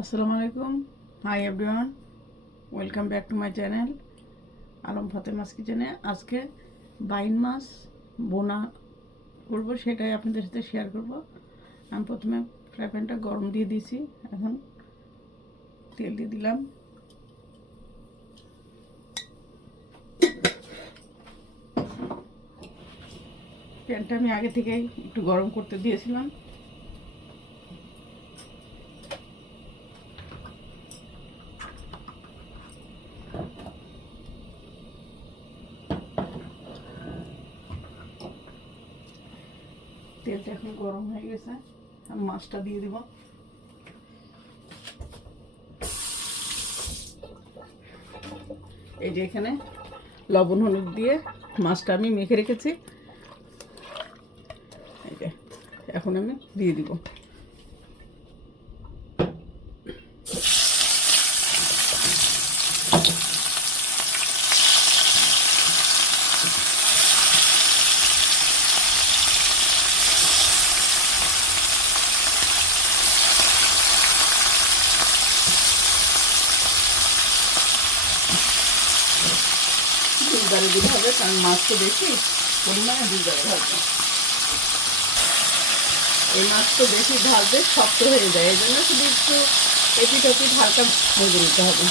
আসসালামু আলাইকুম। Hi everyone, welcome back to my channel Alam Fatema's কিচেনে। আজকে বাইন মাছ বোনা করব, সেটাই আপনাদের সাথে শেয়ার করব। আমি প্রথমে ফ্রাই প্যানটা গরম দিয়ে দিয়েছি, এখন তেল দিয়ে দিলাম। প্যানটা আমি আগে থেকেই একটু গরম করতে দিয়েছিলাম। তেলটা এখন গরম হয়ে গেছে, আমি মাছটা দিয়ে দিব। এই যে এখানে লবণ হলুদ দিয়ে মাছটা আমি মেখে রেখেছি, এই যে এখন আমি দিয়ে দিব। দুইবারে দিতে হবে, কারণ মাছ তো বেশি পরিমাণে দুইবারে ভাজবে। এই মাছ তো বেশি ভাজবে শক্ত হয়ে যায়, এই জন্য শুধু একটু এপিট ওপিট হালকা ভেজে নিতে হবে।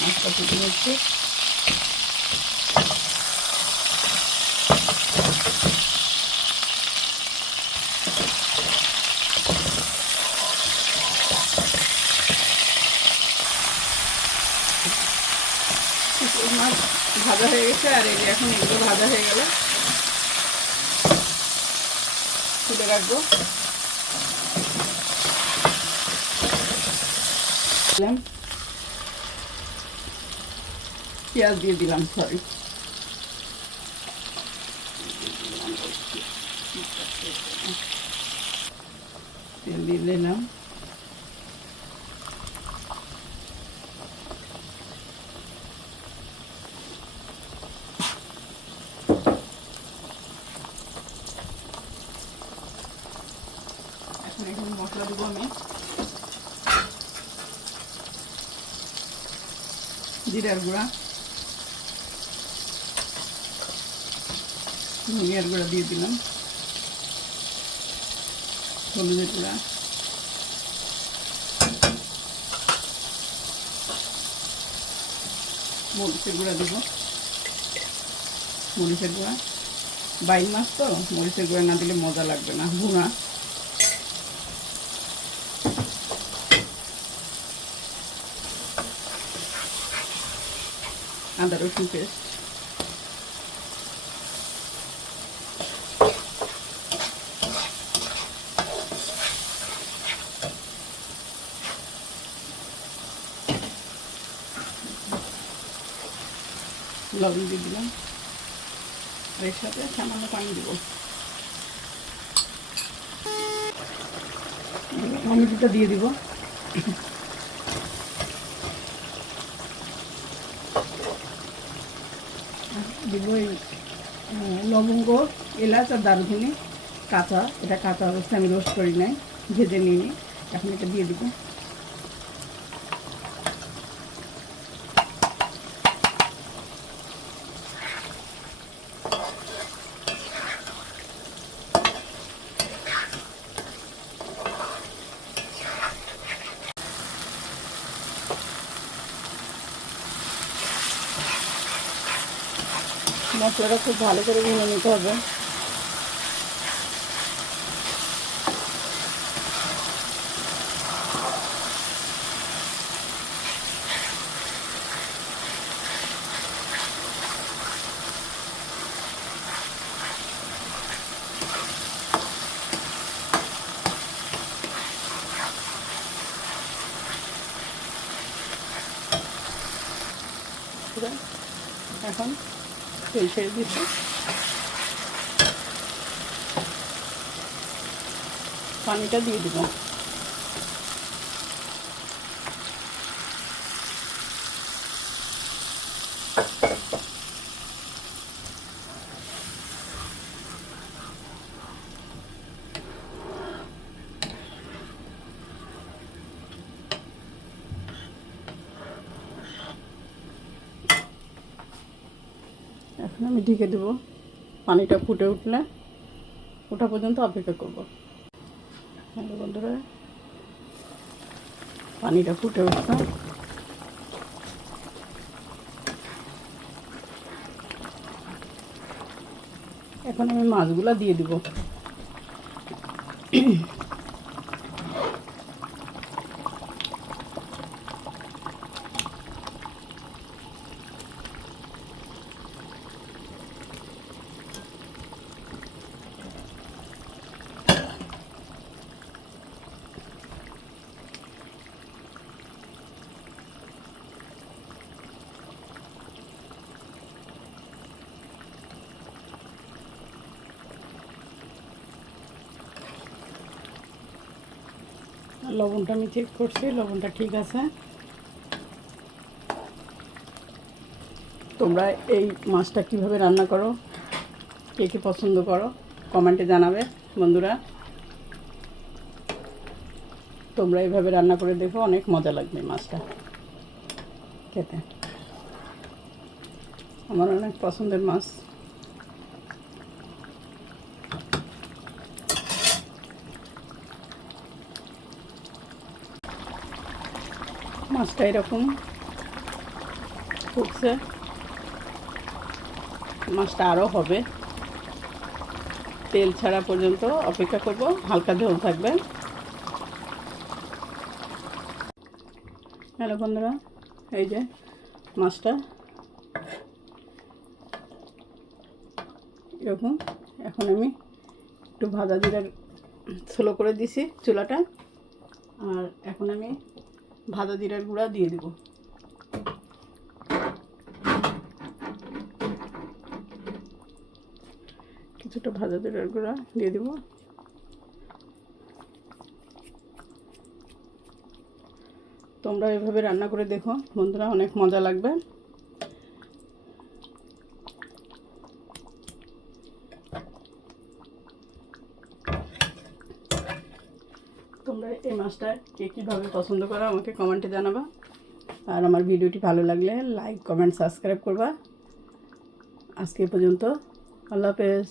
মাছটা ফুটে নিচ্ছে, মাছ ভাজা হয়ে গেছে। আর এই যে এখন এগুলো ভাজা হয়ে গেলে তুলে রাখবো। পেঁয়াজ দিয়ে দিলাম, সরি তেল দিয়ে দিলাম। এখন এখানে মশলা দেবো আমি। জিরার গুঁড়া, ধনিয়ার গুঁড়া দিয়ে দিলাম, হলুদের গুঁড়া, মরিচের গুঁড়া দিব, মরিচের গুঁড়া। বাইন মাছ তো মরিচের গুঁড়া না দিলে মজা লাগবে না ভুনা। আদা রসুন পেস্ট, লবণ দিয়ে দিলাম, আর এর সাথে সামান্য পানি দেবো। টমেটোটা দিয়ে দিব, দিব এই লবঙ্গ, এলাচ আর দারুচিনি কাঁচা। এটা কাঁচা অবস্থায় আমি রোস্ট করি নাই, ভেজে নিয়ে এখন এটা দিয়ে দিব। মশলাটা খুব ভালো করে ভেঙে নিতে হবে। এখন তেল ছেড়ে দিচ্ছি, পানিটা দিয়ে দিব। এখন আমি ঢেকে দেবো, পানিটা ফুটে উঠলে ওঠা পর্যন্ত অপেক্ষা করব। হ্যালো বন্ধুরা, পানিটা ফুটে উঠছে, এখন আমি মাছগুলো দিয়ে দিব। লবণটা আমি চেক করছি, লবণটা ঠিক আছে। তোমরা এই মাছটা কিভাবে রান্না করো, কে কে পছন্দ করো, কমেন্টে জানাবে বন্ধুরা। তোমরা এইভাবে রান্না করে দেখো, অনেক মজা লাগবে মাছটা খেতে। আমার অনেক পছন্দের মাছ। মাছটা এরকম ফুটছে, মাছটা আরও হবে। তেল ছাড়া পর্যন্ত অপেক্ষা করব, হালকা ঝোল থাকবে। হ্যালো বন্ধুরা, এই যে মাছটা এরকম। এখন আমি একটু ভাজা জিরার স্লো করে দিছি চুলাটা, আর এখন আমি ভাজা জিরার গুঁড়া দিয়ে দিব। কিছুটা ভাজা জিরার গুঁড়া দিয়ে দিব। তোমরা এভাবে রান্না করে দেখো বন্ধুরা, অনেক মজা লাগবে। তোমরা এই মাছটা কে কীভাবে পছন্দ করো আমাকে কমেন্টে জানাবা। আর আমার ভিডিওটি ভালো লাগলে লাইক, কমেন্ট, সাবস্ক্রাইব করবা। আজকে পর্যন্ত, আল্লাহ হাফেজ।